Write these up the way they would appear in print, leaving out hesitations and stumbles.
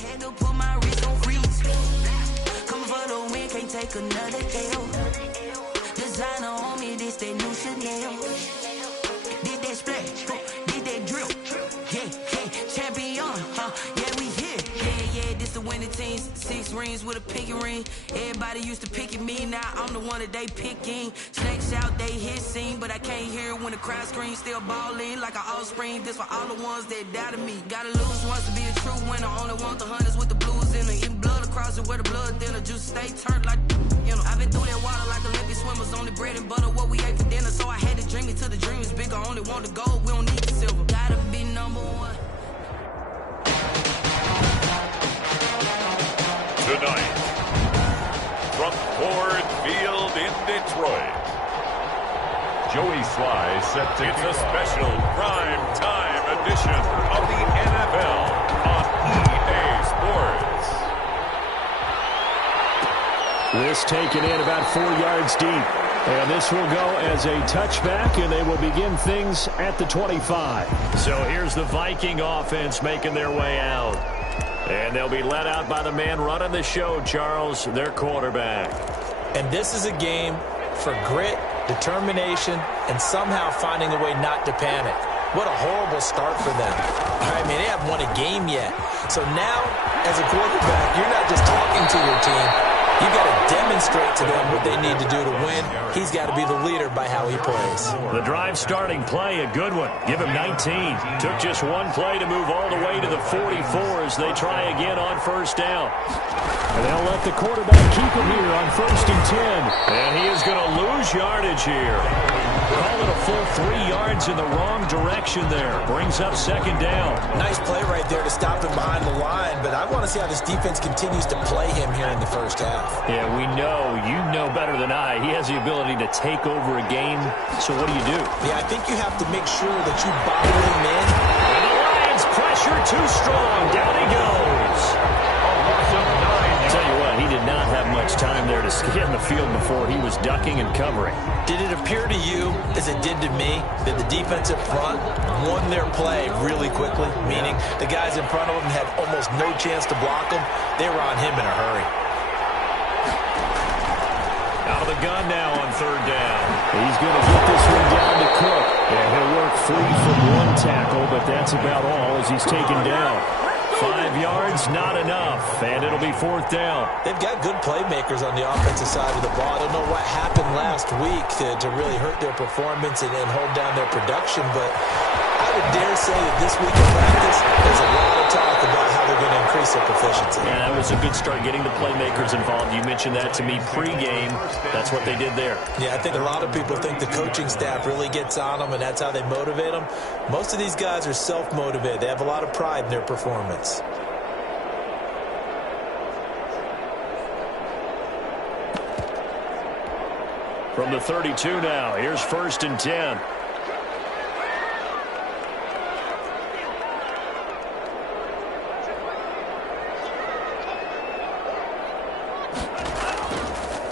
Had to put my wrist on freeze. Come for the win, can't take another L. Designer on me, this that new Chanel. Did that splash, did that drill. Yeah, champion, yeah, we here. Yeah, this the winning team. 6 rings with a pinky ring. Everybody used to pick at me, now I'm the one that they picking. Snakes out, they hissing, but I can't hear when the crowd screams. Still balling like an offspring. This for all the ones that doubted me. Gotta lose once to be a true winner. Only want the hunters with the blues in it. Eating blood across it where the blood thinner. Juice stay turned like, you know. I've been through that water like Olympic swimmers. Only bread and butter, what we ate for dinner. So I had to dream it till the dream is bigger. Only want the gold, we don't need the silver. Gotta be number one. Tonight, from Ford Field in Detroit, Joey Sly set to it's a special prime time edition of the NFL on EA Sports. This taken in about 4 yards deep. And this will go as a touchback, and they will begin things at the 25. So here's the Viking offense making their way out. And they'll be led out by the man running the show, Charles, their quarterback. And this is a game for grit, determination, and somehow finding a way not to panic. What a horrible start for them. I mean, they haven't won a game yet. So now, as a quarterback, you're not just talking to your team. You've got to demonstrate to them what they need to do to win. He's got to be the leader by how he plays. The drive starting play, a good one. Give him 19. Took just one play to move all the way to the 44 as they try again on first down. And they'll let the quarterback keep him here on 1st and 10. And he is going to lose yardage here. Call it a full 3 yards in the wrong direction there. Brings up 2nd down. Nice play right there to stop him behind the line, but I want to see how this defense continues to play him here in the first half. Yeah, we know. You know better than I. He has the ability to take over a game. So what do you do? Yeah, I think you have to make sure that you bottle him in. And the Lions pressure too strong. Down he goes. Tell you what, he did not have much time there to get in the field before he was ducking and covering. Did it appear to you, as it did to me, that the defensive front won their play really quickly? Meaning the guys in front of them had almost no chance to block him. They were on him in a hurry. Out of the gun now on 3rd down. He's going to get this one down to Cook. And he'll work free from one tackle, but that's about all as he's taken down. 5 yards, not enough, and it'll be 4th down. They've got good playmakers on the offensive side of the ball. I don't know what happened last week to really hurt their performance and hold down their production, but I would dare say that this week in practice, there's a lot of talk about how they're going to increase their proficiency. Yeah, that was a good start getting the playmakers involved. You mentioned that to me pregame. That's what they did there. Yeah, I think a lot of people think the coaching staff really gets on them, and that's how they motivate them. Most of these guys are self-motivated. They have a lot of pride in their performance. From the 32 now, here's 1st and 10.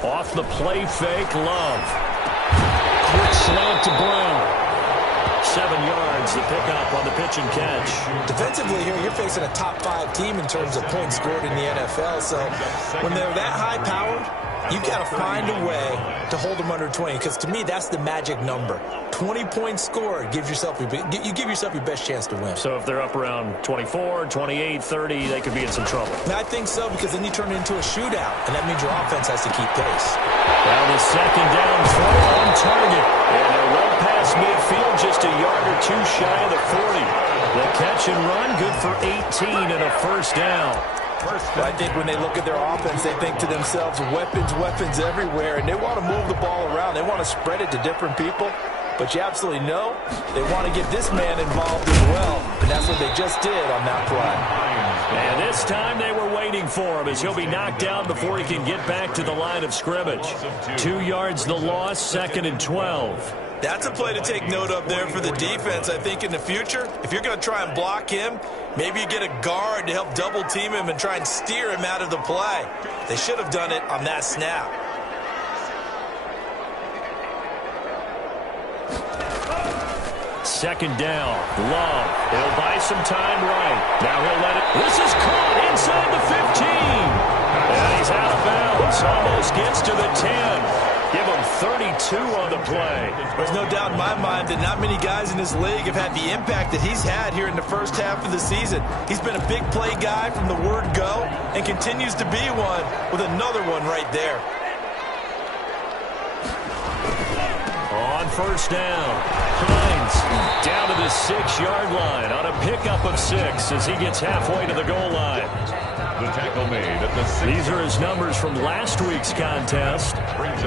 Off the play fake, Love. Quick slant to Brown. 7 yards, the pickup on the pitch and catch. Defensively here, you're facing a top 5 team in terms of points scored in the NFL. So when they're that high-powered, you've got to find a way to hold them under 20. Because to me, that's the magic number. 20 points scored, you give yourself your best chance to win. So if they're up around 24, 28, 30, they could be in some trouble. And I think so, because then you turn it into a shootout, and that means your offense has to keep pace. Now the 2nd down throw on target. And they're well past midfield, just a yard or 2 shy of the 40. The catch and run, good for 18 and a 1st down. But I think when they look at their offense, they think to themselves, weapons everywhere, and they want to move the ball around. They want to spread it to different people. But you absolutely know they want to get this man involved as well. And that's what they just did on that play. And this time they were waiting for him as he'll be knocked down before he can get back to the line of scrimmage. 2 yards the loss, 2nd and 12. That's a play to take note of there for the defense. I think in the future, if you're going to try and block him, maybe you get a guard to help double team him and try and steer him out of the play. They should have done it on that snap. Second down. Love. He'll buy buy some time right. Now he'll let it. This is caught inside the 15. And he's out of bounds. Almost gets to the 10. Give him 32 on the play. There's no doubt in my mind that not many guys in this league have had the impact that he's had here in the first half of the season. He's been a big play guy from the word go and continues to be one with another one right there. On first down, Hines down to the 6-yard line on a pickup of 6 as he gets halfway to the goal line. The tackle made at the 6. These are his numbers from last week's contest.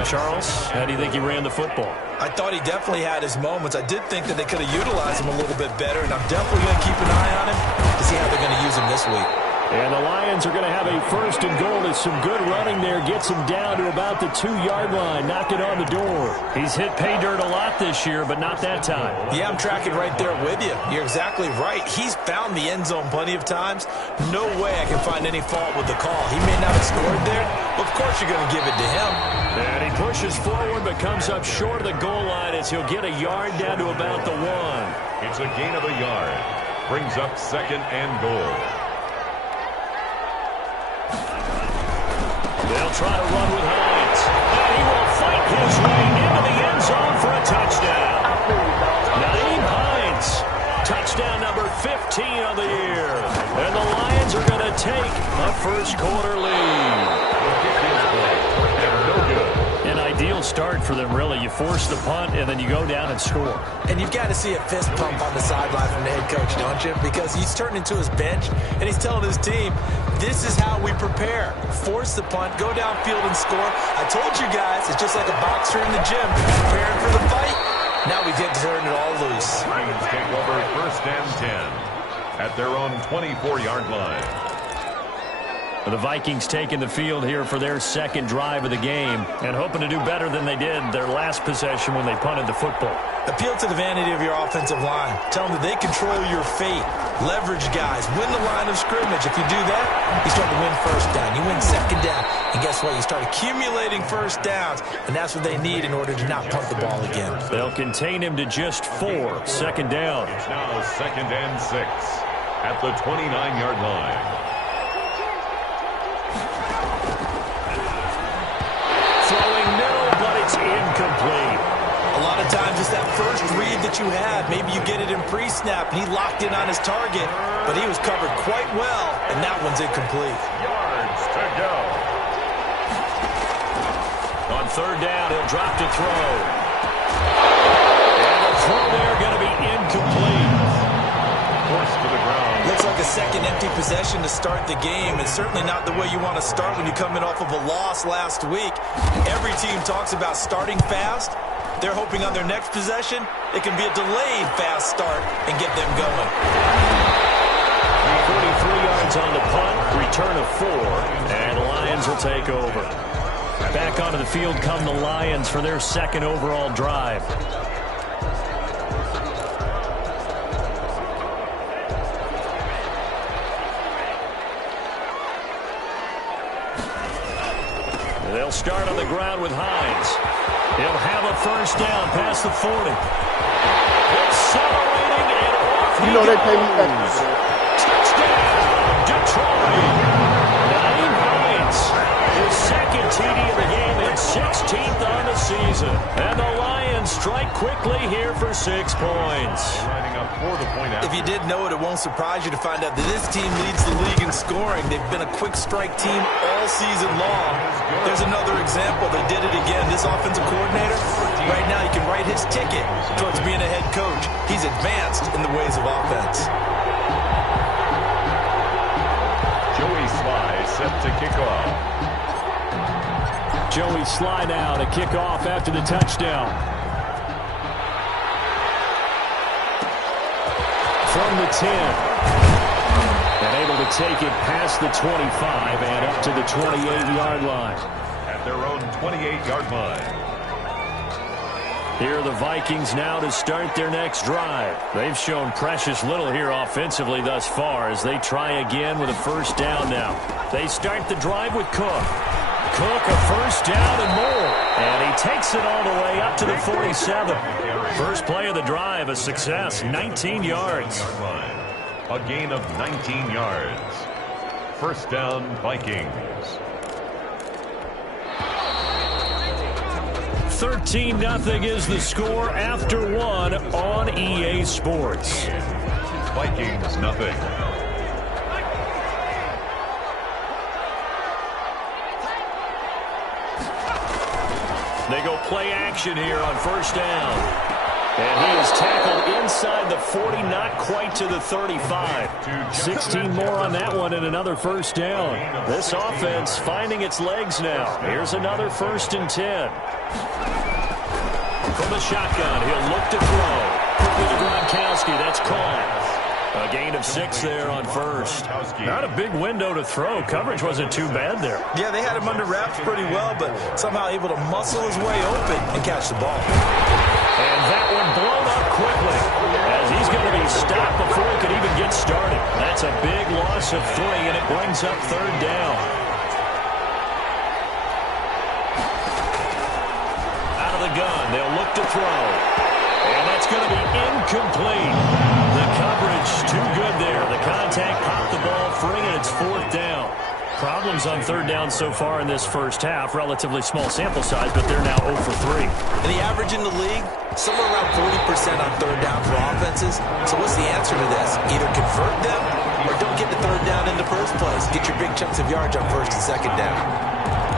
Charles, how do you think he ran the football? I thought he definitely had his moments. I did think that they could have utilized him a little bit better, and I'm definitely going to keep an eye on him to see how they're going to use him this week. And the Lions are going to have a first and goal as some good running there gets him down to about the 2-yard line, knocking on the door. He's hit pay dirt a lot this year, but not that time. Yeah, I'm tracking right there with you. You're exactly right. He's found the end zone plenty of times. No way I can find any fault with the call. He may not have scored there, but of course you're going to give it to him. And he pushes forward but comes up short of the goal line as he'll get a yard down to about the 1. It's a gain of a yard. Brings up second and goal. They'll try to run with Hines. And he will fight his way into the end zone for a touchdown. Naeem Hines. Touchdown number 15 on the year. And the Lions are going to take a first quarter lead. An ideal start for them, really. You force the punt, and then you go down and score. And you've got to see a fist pump on the sideline from the head coach, don't you? Because he's turned into his bench, and he's telling his team, this is how we prepare. Force the punt, go downfield and score. I told you guys, it's just like a boxer in the gym, preparing for the fight. Now we get to turn it all loose. Lions take over first and 10 at their own 24-yard line. The Vikings taking the field here for their second drive of the game and hoping to do better than they did their last possession when they punted the football. Appeal to the vanity of your offensive line. Tell them that they control your fate. Leverage guys. Win the line of scrimmage. If you do that, you start to win first down. You win second down. And guess what? You start accumulating first downs. And that's what they need in order to not punt the ball again. They'll contain him to just 4. Second down. It's now second and 6 at the 29-yard line. Incomplete. A lot of times it's that first read that you had. Maybe you get it in pre-snap, and he locked in on his target, but he was covered quite well, and that one's incomplete. Yards to go. On third down, he'll drop to throw. And the throw there going to be incomplete. Forced to the ground. Looks like a second empty possession to start the game. It's certainly not the way you want to start when you come in off of a loss last week. Every team talks about starting fast. They're hoping on their next possession, it can be a delayed fast start and get them going. 43 yards on the punt, return of 4, and the Lions will take over. Back onto the field come the Lions for their second overall drive. They'll start on the ground with Hines. He'll have a first down past the 40. Accelerating and off he they pay me goes. extra. Touchdown, Detroit. Naeem Hines, his second TD of the game and 16th on the season. And the Lions strike quickly here for 6 points. Lining up for the point out. If you did know it, it won't surprise you to find out that this team leads the league in scoring. They've been a quick strike team all season long. There's another example. They did it again. This offensive coordinator, right now, you can write his ticket towards being a head coach. He's advanced in the ways of offense. Joey Sly set to kick off. Joey Sly now to kick off after the touchdown. From the 10. And able to take it past the 25 and up to the 28-yard line. At their own 28-yard line. Here are the Vikings now to start their next drive. They've shown precious little here offensively thus far as they try again with a first down now. They start the drive with Cook. Cook a first down and more. And he takes it all the way up to the 47. First play of the drive, a success, 19 yards. A gain of 19 yards. First down, Vikings. 13-0 is the score after one on EA Sports. Vikings, nothing. They go play action here on first down. And he is tackled inside the 40, not quite to the 35. 16 more on that one and another first down. This offense finding its legs now. Here's another 1st and 10. From the shotgun, he'll look to throw. Quickly to Gronkowski. That's caught. A gain of 6 there on first. Not a big window to throw. Coverage wasn't too bad there. Yeah, they had him under wraps pretty well, but somehow able to muscle his way open and catch the ball. And that one blown up quickly as he's going to be stopped before he could even get started. That's a big loss of 3, and it brings up 3rd down. Out of the gun, they'll look to throw. And that's going to be incomplete. The coverage too good there. The contact popped the ball free, and it's 4th down. Problems on 3rd down so far in this first half. Relatively small sample size, but they're now 0 for 3. And the average in the league, somewhere around 40% on 3rd down for offenses. So what's the answer to this? Either convert them or don't get the 3rd down in the first place. Get your big chunks of yards on 1st and 2nd down.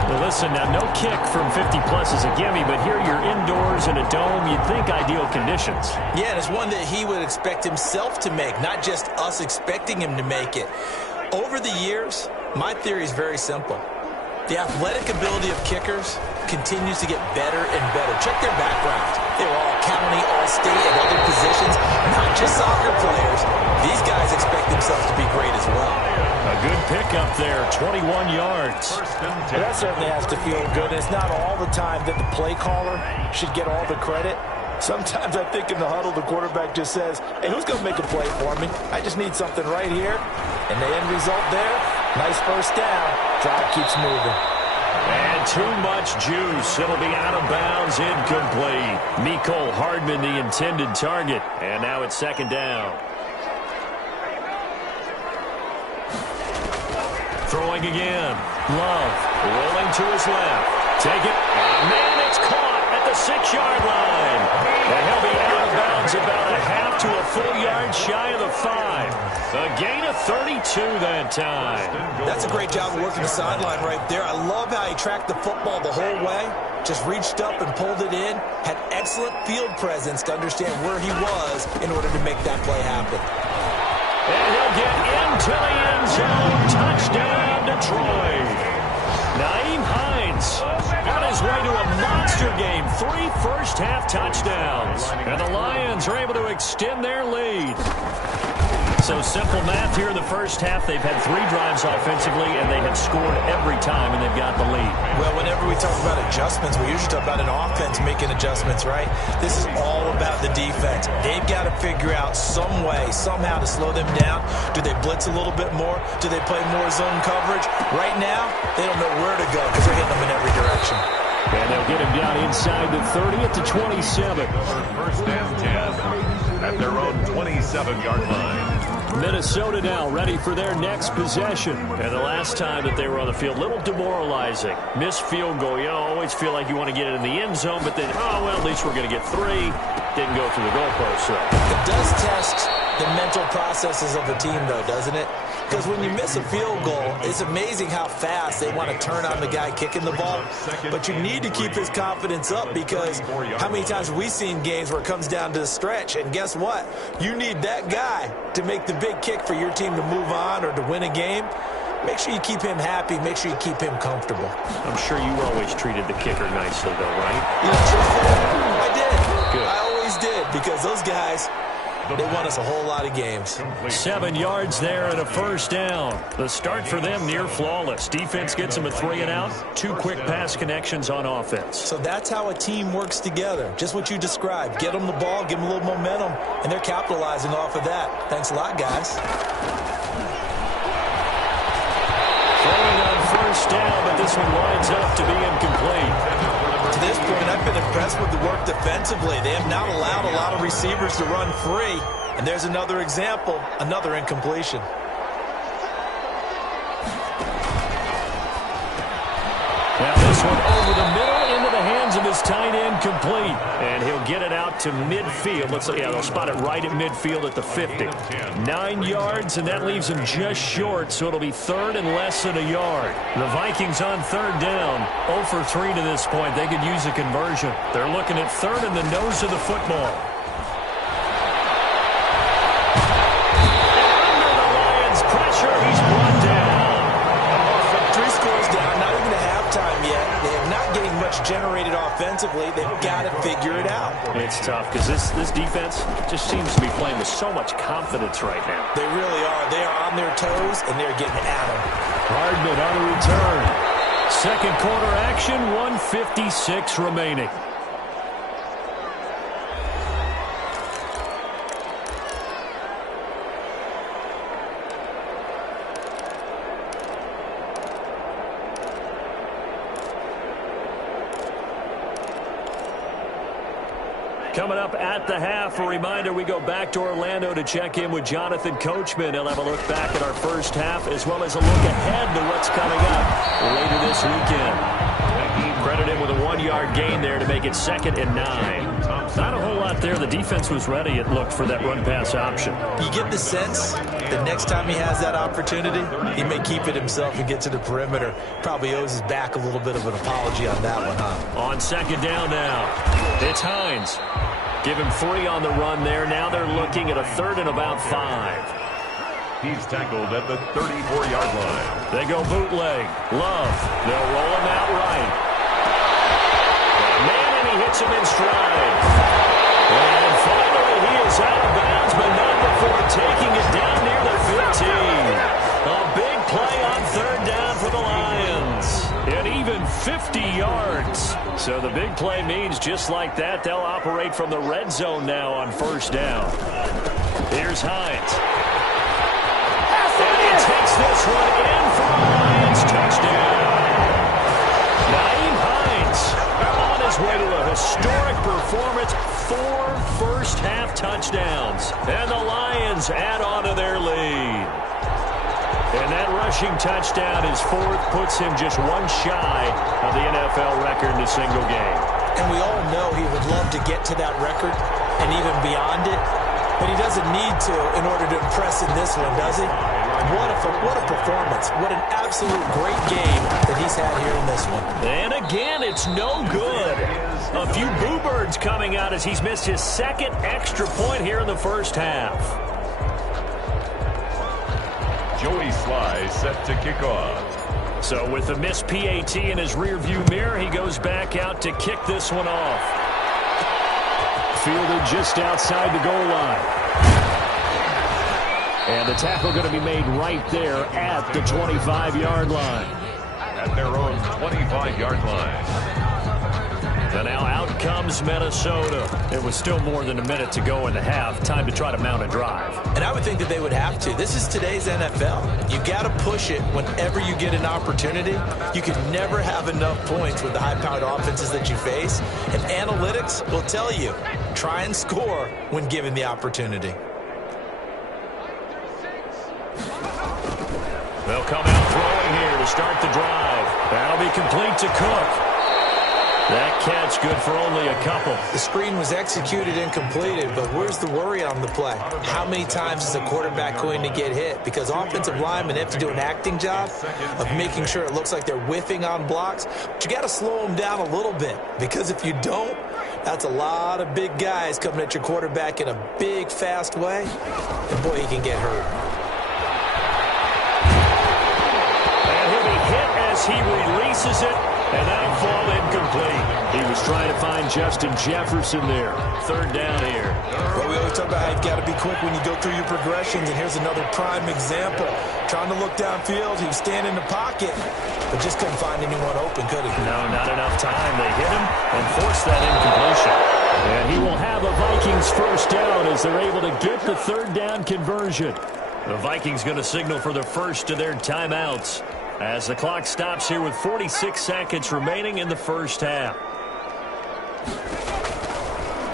Well, listen, now no kick from 50-plus is a gimme, but here you're indoors in a dome. You'd think ideal conditions. Yeah, and it's one that he would expect himself to make, not just us expecting him to make it. Over the years, my theory is very simple. The athletic ability of kickers continues to get better and better. Check their backgrounds. They were all county, all state, at other positions, not just soccer players. These guys expect themselves to be great as well. A good pickup there, 21 yards. Well, that certainly has to feel good. It's not all the time that the play caller should get all the credit. Sometimes I think in the huddle, the quarterback just says, hey, who's going to make a play for me? I just need something right here. And the end result there, nice first down. Drive keeps moving. And too much juice. It'll be out of bounds, incomplete. Mecole Hardman, the intended target. And now it's 2nd down. Throwing again. Love rolling to his left. Take it. Man, it's caught at the 6-yard line. And he'll be out of bounds about a half to a full yard shy of the 5. A gain of 32 that time. That's a great job of working the sideline right there. I love how he tracked the football the whole way. Just reached up and pulled it in. Had excellent field presence to understand where he was in order to make that play happen. And he'll get into the end zone. Touchdown, Detroit. Nyheim Hines on his way to a monster game. 3 first-half touchdowns. And the Lions are able to extend their lead. So simple math here in the first half. They've had 3 drives offensively, and they have scored every time, and they've got the lead. Well, whenever we talk about adjustments, we usually talk about an offense making adjustments, right? This is all about the defense. They've got to figure out some way, somehow to slow them down. Do they blitz a little bit more? Do they play more zone coverage? Right now, they don't know where to go because they're hitting them in every direction. And they'll get him down inside the 30 at the 27. First and 10 at their own 27-yard line. Minnesota now ready for their next possession. And the last time that they were on the field, a little demoralizing. Missed field goal. You always feel like you want to get it in the end zone, but then, oh, well, at least we're going to get 3. Didn't go through the goalpost, so. It does test the mental processes of a team, though, doesn't it? Because when you miss a field goal, it's amazing how fast they want to turn on the guy kicking the ball. But you need to keep his confidence up because how many times have we seen games where it comes down to the stretch? And guess what? You need that guy to make the big kick for your team to move on or to win a game. Make sure you keep him happy. Make sure you keep him comfortable. I'm sure you always treated the kicker nicely, though, right? You know, truthfully, I did. Good. I always did because those guys, they won us a whole lot of games. 7 yards there and a first down. The start for them near flawless. Defense gets them a 3 and out. 2 quick pass connections on offense. So that's how a team works together. Just what you described. Get them the ball, give them a little momentum, and they're capitalizing off of that. Thanks a lot, guys. Throwing on first down, but this one winds up to be incomplete. To this point, I've been impressed with the work defensively. They have not allowed a lot of receivers to run free. And there's another example, another incompletion. Now this one over the middle into the hands of his tight end, complete. And he'll get it out to midfield. They'll spot it right at midfield at the 50. 9 yards, and that leaves him just short, so it'll be third and less than a yard. The Vikings on third down, 0 for 3 to this point. They could use a conversion. They're looking at third and the nose of the football. And under the Lions' pressure, he's brought down. 3 scores down, not even a halftime yet. They're not getting much generated offensively. They've got to figure it out. It's tough because this defense just seems to be playing with so much confidence right now. They really are. They are on their toes, and they're getting at them. Hardman on a return. Second quarter action, 1:56 remaining. Coming up at the half, a reminder, we go back to Orlando to check in with Jonathan Coachman. He'll have a look back at our first half as well as a look ahead to what's coming up later this weekend. Credited with a 1-yard gain there to make it 2nd and 9. Not a whole lot there. The defense was ready, it looked, for that run-pass option. You get the sense that next time he has that opportunity, he may keep it himself and get to the perimeter. Probably owes his back a little bit of an apology on that one, huh? On second down now, it's Hines. Give him 3 on the run there. Now they're looking at a third and about 5. He's tackled at the 34-yard line. They go bootleg. Love. They'll roll him out right. Man, and he hits him in stride. And finally, he is out of bounds, but not before taking it down near the 15. A big play on third down for the Lions. And even 50 yards. So the big play means just like that, they'll operate from the red zone now on first down. Here's Hines. And he takes this one in for a Lions touchdown. Naeem Hines on his way to a historic performance. 4 first-half touchdowns. And the Lions add on to their lead. And that rushing touchdown, his 4th, puts him just 1 shy of the NFL record in a single game. And we all know he would love to get to that record and even beyond it, but he doesn't need to in order to impress in this one, does he? What a performance. What an absolute great game that he's had here in this one. And again, it's no good. A few boo birds coming out as he's missed his 2nd extra point here in the first half. Joey Sly set to kick off. So with the missed PAT in his rearview mirror, he goes back out to kick this one off. Fielded just outside the goal line. And the tackle going to be made right there at the 25-yard line. At their own 25-yard line. And now out comes Minnesota. It was still more than a minute to go in the half. Time to try to mount a drive. And I would think that they would have to. This is today's NFL. You got to push it whenever you get an opportunity. You can never have enough points with the high-powered offenses that you face. And analytics will tell you, try and score when given the opportunity. They'll come out throwing here to start the drive. That'll be complete to Cook. That catch good for only a couple. The screen was executed and completed, but where's the worry on the play? How many times is a quarterback going to get hit? Because offensive linemen have to do an acting job of making sure it looks like they're whiffing on blocks. But you got to slow them down a little bit, because if you don't, that's a lot of big guys coming at your quarterback in a big, fast way. And boy, he can get hurt. And he'll be hit as he releases it. And that'll fall incomplete. He was trying to find Justin Jefferson there. Third down here. Well, we always talk about how you've got to be quick when you go through your progressions, and here's another prime example. Trying to look downfield, he was standing in the pocket, but just couldn't find anyone open, could he? No, not enough time. They hit him and forced that incompletion. And he will have a Vikings first down as they're able to get the third down conversion. The Vikings going to signal for the first of their timeouts as the clock stops here with 46 seconds remaining in the first half.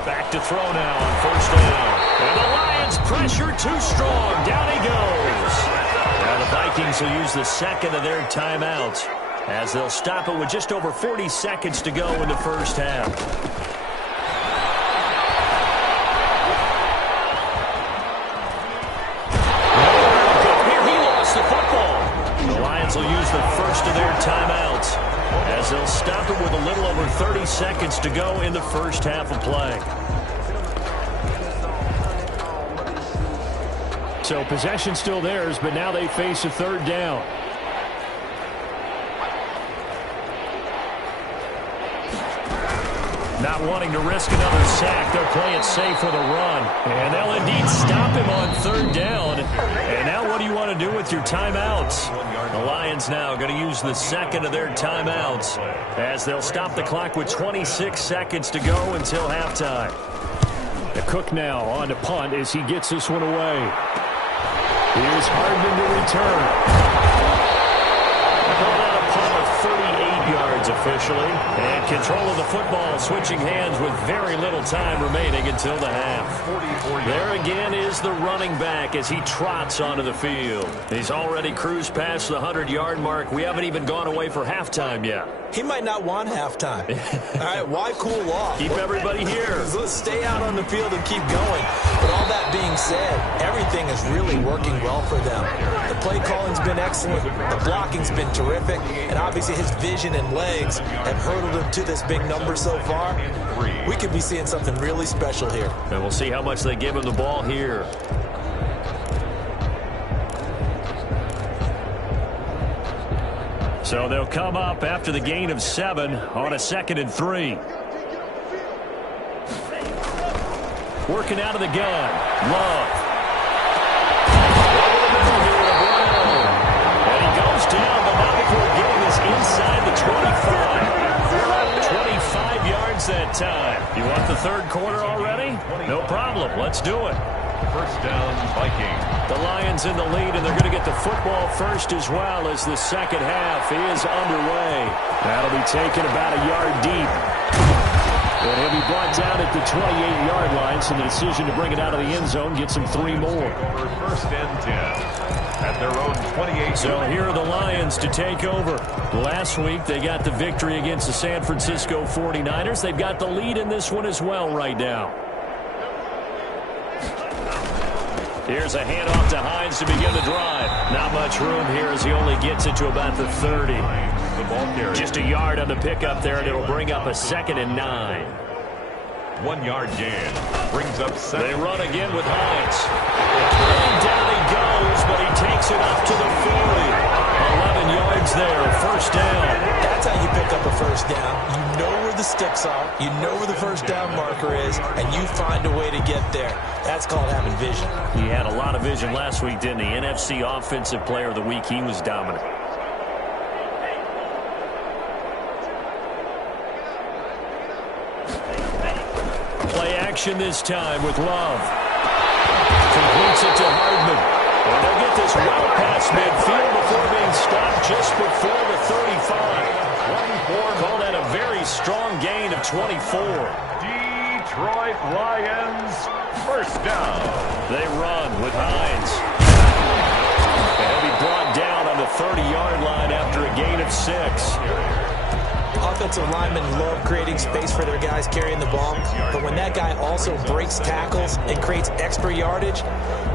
Back to throw now on first down. And the Lions response. Pressure too strong. Down he goes. Now the Vikings will use the second of their timeouts as they'll stop it with just over 40 seconds to go in the first half. Here he lost the football. The Lions will use the first of their timeouts as they'll stop it with a little over 30 seconds to go in the first half of play. So possession still theirs, but now they face a third down. Not wanting to risk another sack, they'll play it safe with a run. And they'll indeed stop him on third down. And now what do you want to do with your timeouts? The Lions now going to use the second of their timeouts as they'll stop the clock with 26 seconds to go until halftime. The Cook now on to punt as he gets this one away. Here's Hardman to return. Called out a punt of 38 yards officially. And control of the football switching hands with very little time remaining until the half. There again is the running back as he trots onto the field. He's already cruised past the 100-yard mark. We haven't even gone away for halftime yet. He might not want halftime. All right, why cool off? Keep everybody here. Let's stay out on the field and keep going. But all that being said, everything is really working well for them. The play calling's been excellent. The blocking's been terrific. And obviously his vision and legs have hurdled him to this big number so far. We could be seeing something really special here. And we'll see how much they give him the ball here. So they'll come up after the gain of 7 on a 2nd and 3. Working out of the gun. Love. And he goes down, but not before getting us inside the 25. 25 yards that time. You want the third quarter already? No problem. Let's do it. First down, Vikings. The Lions in the lead, and they're going to get the football first as well as the second half is underway. That'll be taken about a yard deep. And he'll be brought down at the 28-yard line, so the decision to bring it out of the end zone gets him 3 more. First and 10 at their own 28. So here are the Lions to take over. Last week, they got the victory against the San Francisco 49ers. They've got the lead in this one as well right now. Here's a handoff to Hines to begin the drive. Not much room here as he only gets it to about the 30. The ball carrier. Just a yard on the pickup there, and it'll bring up a 2nd and 9. 1 yard gain. Brings up 7. They run again with Hines. And down he goes, but he takes it up to the 40. 11 yards there, first down. That's how you pick up a first down. You know where the sticks are, you know where the first down marker is, and you find a way to get there. That's called having vision. He had a lot of vision last week, didn't he? NFC Offensive Player of the Week. He was dominant. Play action this time with Love. Completes it to Hardman. And they'll get this well past midfield before being stopped just before the 35. Call that a very strong gain of 24. Detroit Lions, first down. They run with Hines. And he'll be brought down on the 30-yard line after a gain of 6. Offensive linemen love creating space for their guys carrying the ball, but when that guy also breaks tackles and creates extra yardage,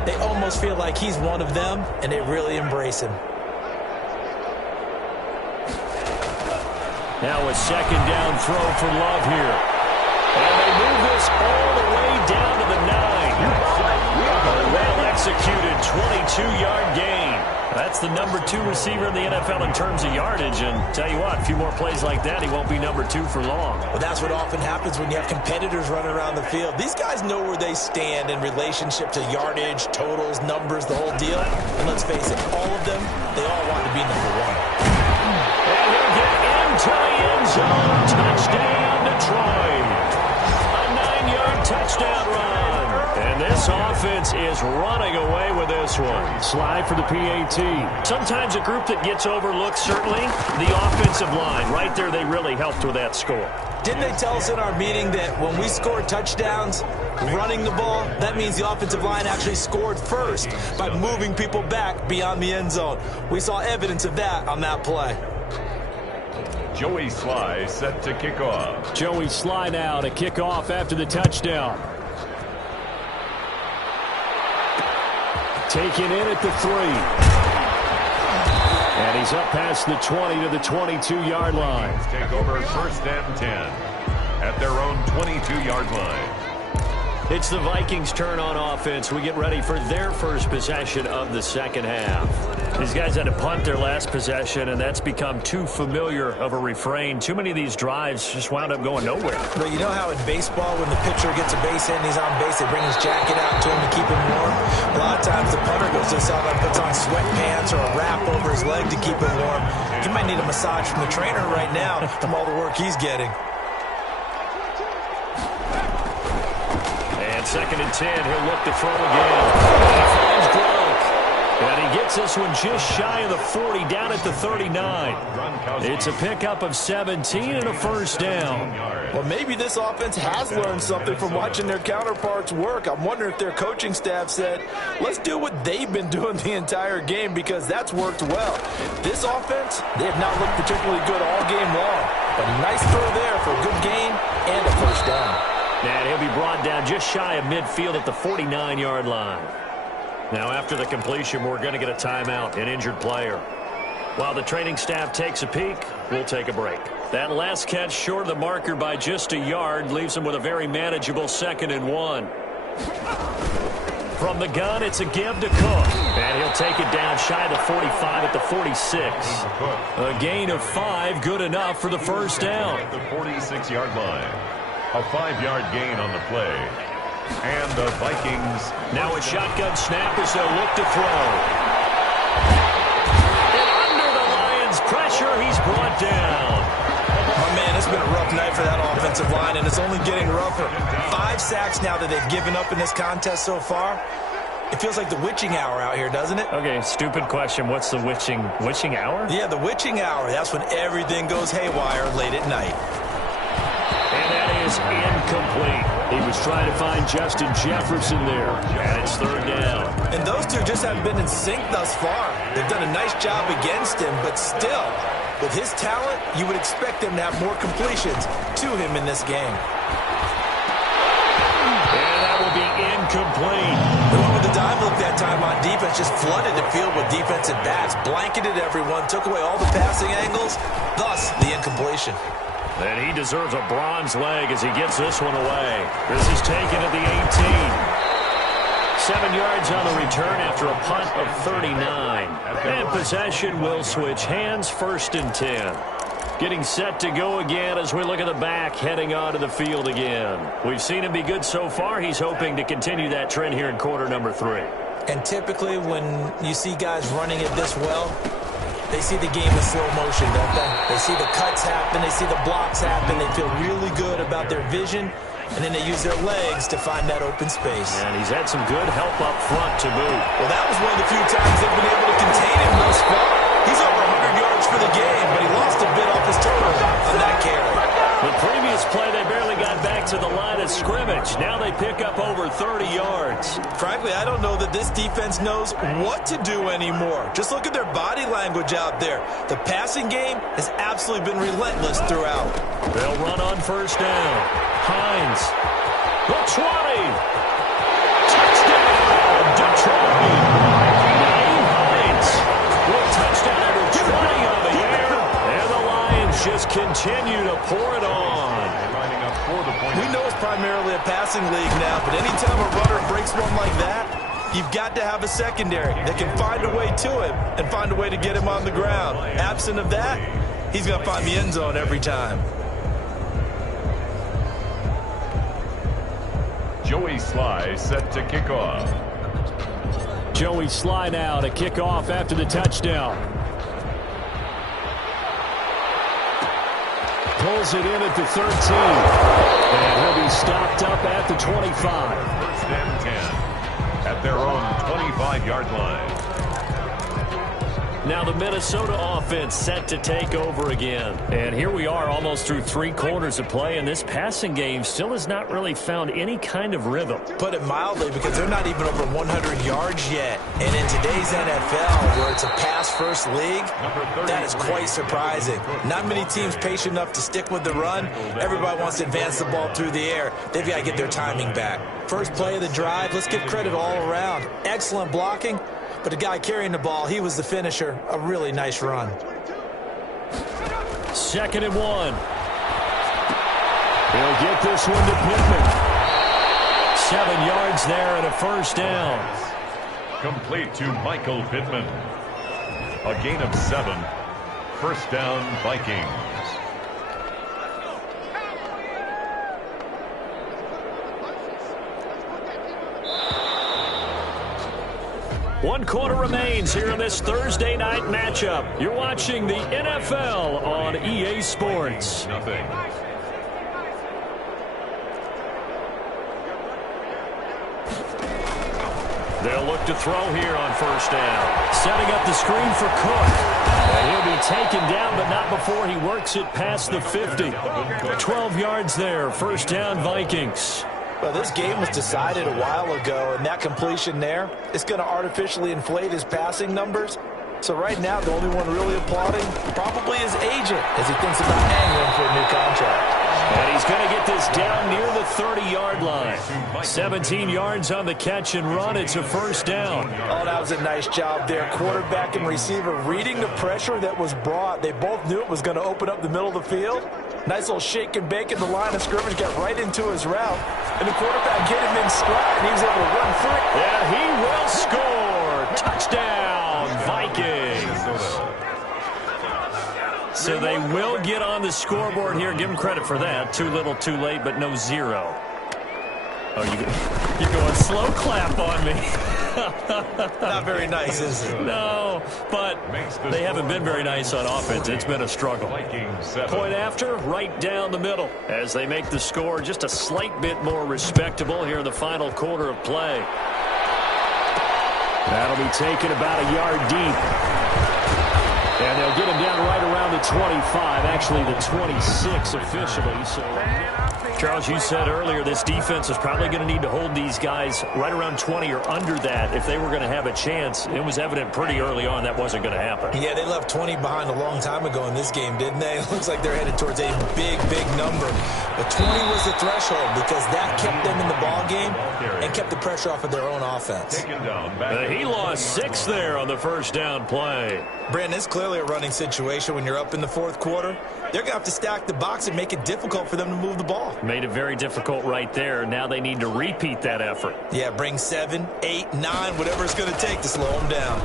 they almost feel like he's one of them, and they really embrace him. Now a 2nd down throw for Love here. And they move this all the way down to the 9. A well-executed 22-yard gain. That's the number 2 receiver in the NFL in terms of yardage. And tell you what, a few more plays like that, he won't be number 2 for long. Well, that's what often happens when you have competitors running around the field. These guys know where they stand in relationship to yardage, totals, numbers, the whole deal. And let's face it, all of them, they all want to be number 1. And he'll get into the end zone. Touchdown, Detroit. A 9-yard touchdown run. And And this offense is running away with this one. Slide for the PAT. Sometimes a group that gets overlooked, certainly, the offensive line. Right there, they really helped with that score. Didn't they tell us in our meeting that when we score touchdowns running the ball, that means the offensive line actually scored first by moving people back beyond the end zone? We saw evidence of that on that play. Joey Sly set to kick off. Joey Sly now to kick off after the touchdown. Taken in at the 3. And he's up past the 20 to the 22-yard line. Take over 1st and 10 at their own 22-yard line. It's the Vikings' turn on offense. We get ready for their first possession of the second half. These guys had to punt their last possession, and that's become too familiar of a refrain. Too many of these drives just wound up going nowhere. But you know how in baseball, when the pitcher gets a base hit and he's on base, they bring his jacket out to him to keep him warm? A lot of times the punter goes to the sideline, puts on sweatpants or a wrap over his leg to keep him warm. He might need a massage from the trainer right now from all the work he's getting. And 2nd and 10, he'll look to throw again. He finds Gronk. And he gets this one just shy of the 40, down at the 39. It's a pickup of 17 and a first down. Well, maybe this offense has learned something from watching their counterparts work. I'm wondering if their coaching staff said, let's do what they've been doing the entire game, because that's worked well. This offense, they have not looked particularly good all game long. But a nice throw there for a good gain and a first down. And he'll be brought down just shy of midfield at the 49-yard line. Now, after the completion, we're going to get a timeout, an injured player. While the training staff takes a peek, we'll take a break. That last catch short of the marker by just a yard leaves him with a very manageable 2nd and 1. From the gun, it's a give to Cook. And he'll take it down shy of the 45 at the 46. A gain of 5, good enough for the first down. At the 46-yard line. A 5-yard gain on the play. And the Vikings. Now a shotgun snap as they'll look to throw. And under the Lions' pressure, he's brought down. Oh, man, it's been a rough night for that offensive line, and it's only getting rougher. 5 sacks now that they've given up in this contest so far. It feels like the witching hour out here, doesn't it? Okay, stupid question. What's the witching hour? Yeah, the witching hour. That's when everything goes haywire late at night. And that is incomplete. He was trying to find Justin Jefferson there. And it's 3rd down. And those two just haven't been in sync thus far. They've done a nice job against him, but still, with his talent, you would expect them to have more completions to him in this game. And that will be incomplete. The one with the dive look that time on defense just flooded the field with defensive backs, blanketed everyone, took away all the passing angles, thus the incompletion. And he deserves a bronze leg as he gets this one away. This is taken at the 18. 7 yards on the return after a punt of 39. And possession will switch hands, 1st and 10. Getting set to go again as we look at the back heading onto the field again. We've seen him be good so far. He's hoping to continue that trend here in quarter number 3. And typically when you see guys running it this well, they see the game in slow motion, don't they? They see the cuts happen, they see the blocks happen, they feel really good about their vision, and then they use their legs to find that open space. And he's had some good help up front to boot. Well, that was one of the few times they've been able to contain him thus far. He's over 100 yards for the game, but he lost a bit off his total on that carry. The previous play, they barely got back to the line of scrimmage. Now they pick up over 30 yards. Frankly, I don't know that this defense knows what to do anymore. Just look at their body language out there. The passing game has absolutely been relentless throughout. They'll run on 1st down. Hines. The 20. Touchdown, Detroit. Naeem Hines with touchdown number 20 on the year. And the Lions just continue to pour it on. We know it's primarily a passing league now, but anytime a runner breaks one like that, you've got to have a secondary that can find a way to him and find a way to get him on the ground. Absent of that, he's going to find the end zone every time. Joey Sly set to kick off. Joey Sly now to kick off after the touchdown. Pulls it in at the 13. And he'll be stopped up at the 25. 1st and 10. their own 25-yard line. Now the Minnesota offense set to take over again. And here we are almost through 3 quarters of play, and this passing game still has not really found any kind of rhythm. Put it mildly, because they're not even over 100 yards yet. And in today's NFL, where it's a pass-first league, that is quite surprising. Not many teams patient enough to stick with the run. Everybody wants to advance the ball through the air. They've got to get their timing back. First play of the drive, let's give credit all around. Excellent blocking. But the guy carrying the ball, he was the finisher. A really nice run. 2nd and 1. He'll get this one to Pittman. 7 yards there and a first down. Complete to Michael Pittman. A gain of 7. First down, Vikings. One quarter remains here in this Thursday night matchup. You're watching the NFL on EA Sports. Nothing. They'll look to throw here on first down. Setting up the screen for Cook. And he'll be taken down, but not before he works it past the 50. 12 yards there. First down, Vikings. Well, this game was decided a while ago, and that completion there is going to artificially inflate his passing numbers. So right now, the only one really applauding probably his agent as he thinks about angling for a new contract. And he's going to get this down near the 30-yard line. 17 yards on the catch and run. It's a first down. Oh, that was a nice job there. Quarterback and receiver reading the pressure that was brought. They both knew it was going to open up the middle of the field. Nice little shake and bake in the line of scrimmage, got right into his route. And the quarterback hit him in stride, and he was able to run free. Yeah, he will score. Touchdown, Vikings. So they will get on the scoreboard here. Give them credit for that. Too little, too late, but no 0. Oh, you're going slow clap on me. Not very nice, is it? No, but they haven't been very nice on offense. It's been a struggle. Point after, right down the middle, as they make the score just a slight bit more respectable here in the final quarter of play. That'll be taken about a yard deep. And they'll get him down right around the 25, actually the 26 officially. So, Charles, you said earlier this defense is probably going to need to hold these guys right around 20 or under that if they were going to have a chance. It was evident pretty early on that wasn't going to happen. Yeah, they left 20 behind a long time ago in this game, didn't they? It looks like they're headed towards a big, big number. But 20 was the threshold because that kept them in the ball game and kept the pressure off of their own offense. He lost 6 there on the first down play. Brandon, it's clearly a running situation when you're up in the fourth quarter. They're going to have to stack the box and make it difficult for them to move the ball. Made it very difficult right there. Now they need to repeat that effort. Yeah, bring 7, 8, 9, whatever it's going to take to slow them down.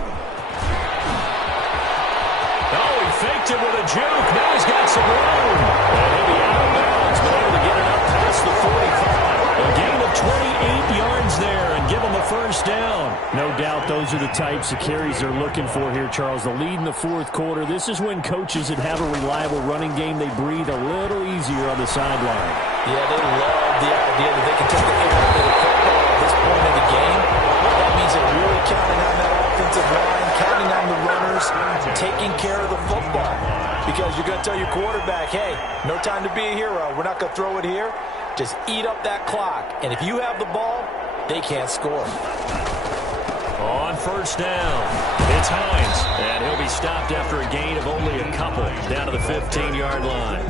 Oh, he faked it with a juke. Now he's got some room. And he'll be out of bounds, but able to get it up past the 45. A gain of 28 yards there and give him a first down. No doubt those are the types of carries they're looking for here, Charles. The lead in the fourth quarter. This is when coaches that have a reliable running game, they breathe a little easier on the sideline. Yeah, they love the idea that they can take the air out of the football at this point in the game. That means they're really counting on that offensive line, counting on the runners, taking care of the football. Because you're going to tell your quarterback, hey, no time to be a hero. We're not going to throw it here. Just eat up that clock. And if you have the ball, they can't score. On first down, it's Hines. And he'll be stopped after a gain of only a couple down to the 15-yard line.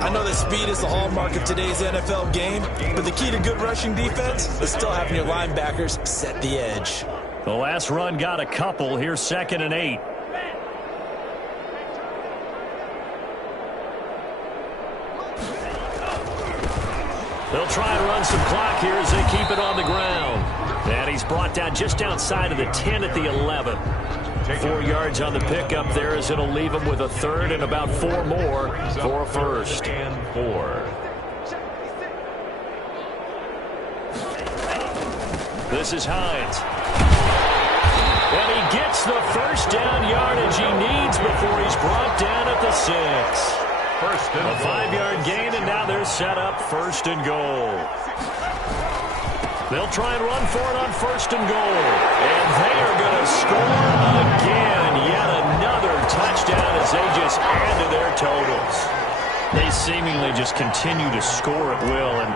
I know that speed is the hallmark of today's NFL game, but the key to good rushing defense is still having your linebackers set the edge. The last run got a couple. Here's 2nd and 8. They'll try and run some clock here as they keep it on the ground. And he's brought down just outside of the 10 at the 11. 4 yards on the pickup there as it'll leave him with a third and about 4 more for a first. And 4. This is Hines. And he gets the first down yardage he needs before he's brought down at the 6. First and a 5-yard gain, and now they're set up 1st and goal. They'll try and run for it on first and goal. And they are going to score again. Yet another touchdown as they just add to their totals. They seemingly just continue to score at will. And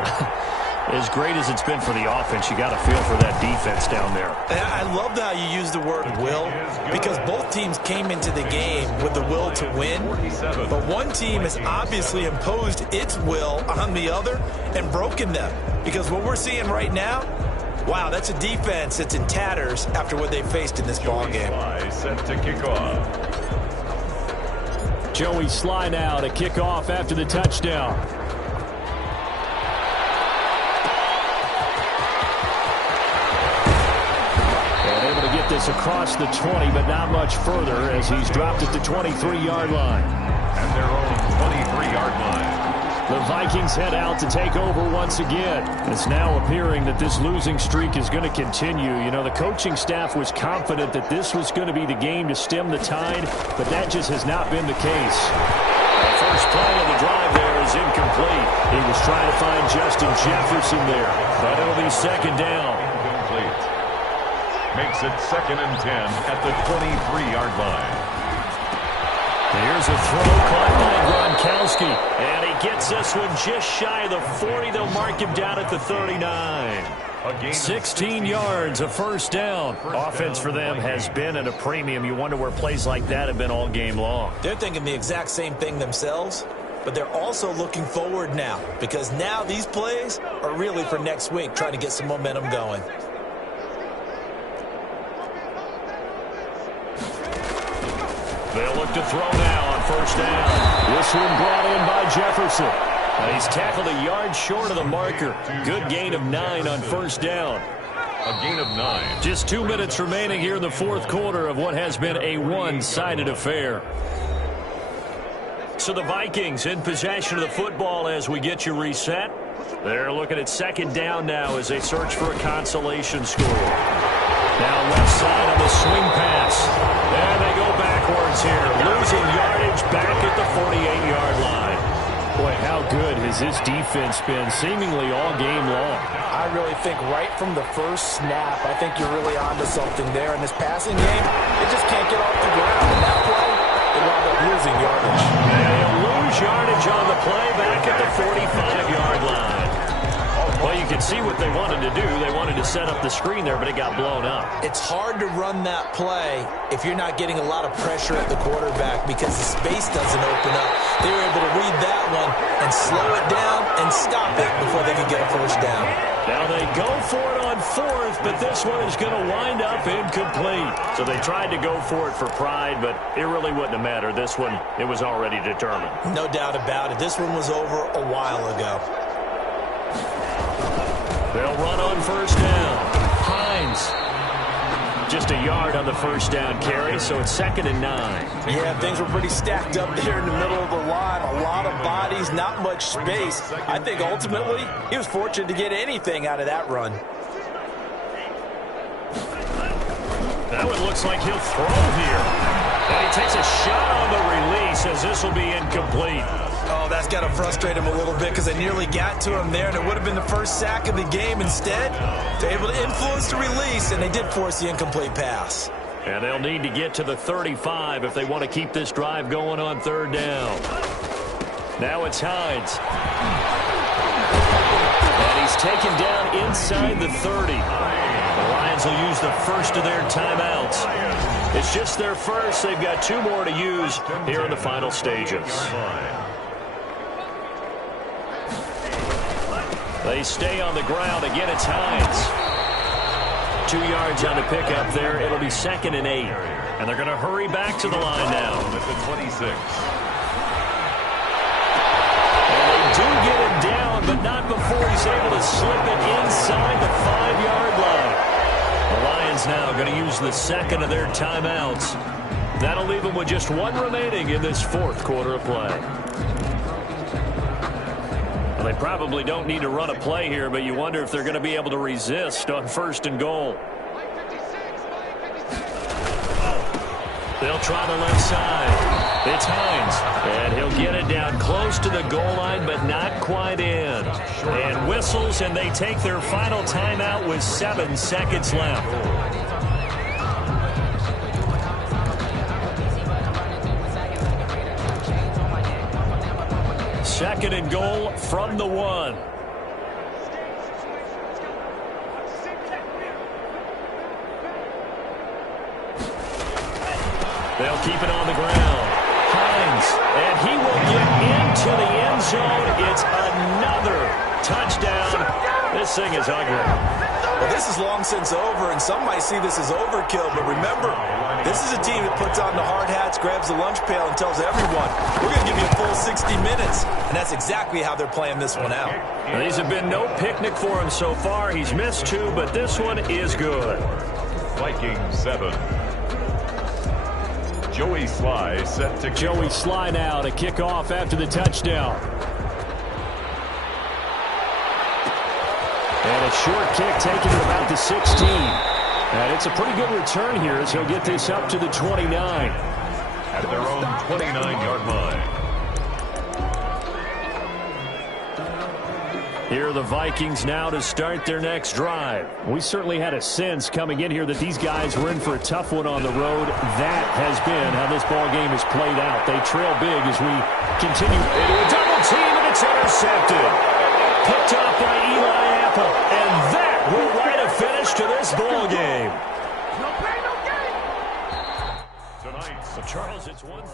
as great as it's been for the offense, you got to feel for that defense down there. I love how you use the word will, because both teams came into the game with the will to win. But one team has obviously imposed its will on the other and broken them. Because what we're seeing right now, wow, that's a defense that's in tatters after what they faced in this ball game. Set to kick off. Joey Sly now to kick off after the touchdown. And able to get this across the 20, but not much further as he's dropped at the 23-yard line. At their own 23-yard line. The Vikings head out to take over once again. It's now appearing that this losing streak is going to continue. You know, the coaching staff was confident that this was going to be the game to stem the tide, but that just has not been the case. The first play of the drive there is incomplete. He was trying to find Justin Jefferson there, but it'll be second down. Incomplete. Makes it 2nd and 10 at the 23-yard line. Here's a throw caught by Gronkowski, and he gets this one just shy of the 40. They'll mark him down at the 39. 16 yards, a first down. Offense for them has been at a premium. You wonder where plays like that have been all game long. They're thinking the exact same thing themselves, but they're also looking forward now, because now these plays are really for next week, trying to get some momentum going. They'll look to throw now on first down. This one brought in by Jefferson. And he's tackled a yard short of the marker. Good gain of 9 on first down. A gain of 9. Just 2 minutes remaining here in the fourth quarter of what has been a one-sided affair. So the Vikings in possession of the football as we get you reset. They're looking at second down now as they search for a consolation score. Now left side on the swing pass. There they go backwards here. Losing yardage back at the 48-yard line. Boy, how good has this defense been seemingly all game long? I really think right from the first snap, I think you're really onto something there. In this passing game, they just can't get off the ground. And that play, they wound up losing yardage. They'll lose yardage on the play back at the 45-yard line. Well, you can see what they wanted to do. They wanted to set up the screen there, but it got blown up. It's hard to run that play if you're not getting a lot of pressure at the quarterback because the space doesn't open up. They were able to read that one and slow it down and stop it before they could get a first down. Now they go for it on fourth, but this one is going to wind up incomplete. So they tried to go for it for pride, but it really wouldn't have mattered. This one, it was already determined. No doubt about it. This one was over a while ago. They'll run on first down. Hines. Just a yard on the first down carry, so it's 2nd and 9. Yeah, things were pretty stacked up there in the middle of the line. A lot of bodies, not much space. I think ultimately he was fortunate to get anything out of that run. That one looks like he'll throw here. And he takes a shot on the release as this will be incomplete. Oh, that's got to frustrate him a little bit because they nearly got to him there, and it would have been the first sack of the game. Instead, they're able to influence the release, and they did force the incomplete pass. And they'll need to get to the 35 if they want to keep this drive going on third down. Now it's Hines. And he's taken down inside the 30. The Lions will use the first of their timeouts. It's just their first. They've got 2 more to use here in the final stages. They stay on the ground. Again, it's Hines. 2 yards on the pickup there. It'll be 2nd and 8. And they're going to hurry back to the line now. At the 26. And they do get him down, but not before he's able to slip it inside the 5-yard line. The Lions now going to use the second of their timeouts. That'll leave them with just 1 remaining in this fourth quarter of play. They probably don't need to run a play here, but you wonder if they're going to be able to resist on first and goal. They'll try the left side. It's Hines. And he'll get it down close to the goal line, but not quite in. And whistles, and they take their final timeout with 7 seconds left. Second and goal from the 1. They'll keep it on the ground. Hines, and he will get into the end zone. It's another touchdown. This thing is ugly. Well, this is long since over, and some might see this as overkill. But remember, this is a team that puts on the hard hats, grabs the lunch pail, and tells everyone, we're going to give you a full 60 minutes. And that's exactly how they're playing this one out. Well, these have been no picnic for him so far. He's missed 2, but this one is good. Vikings 7. Joey Sly set to Joey Sly now to kick off after the touchdown. And a short kick taken at about the 16. And it's a pretty good return here as he'll get this up to the 29. At their own 29-yard line. Here are the Vikings now to start their next drive. We certainly had a sense coming in here that these guys were in for a tough one on the road. That has been how this ball game has played out. They trail big as we continue into a double team, and it's intercepted. Picked up by Eli Apple, and that will write a finish to this ball game. Tonight, So Charles, it's 1.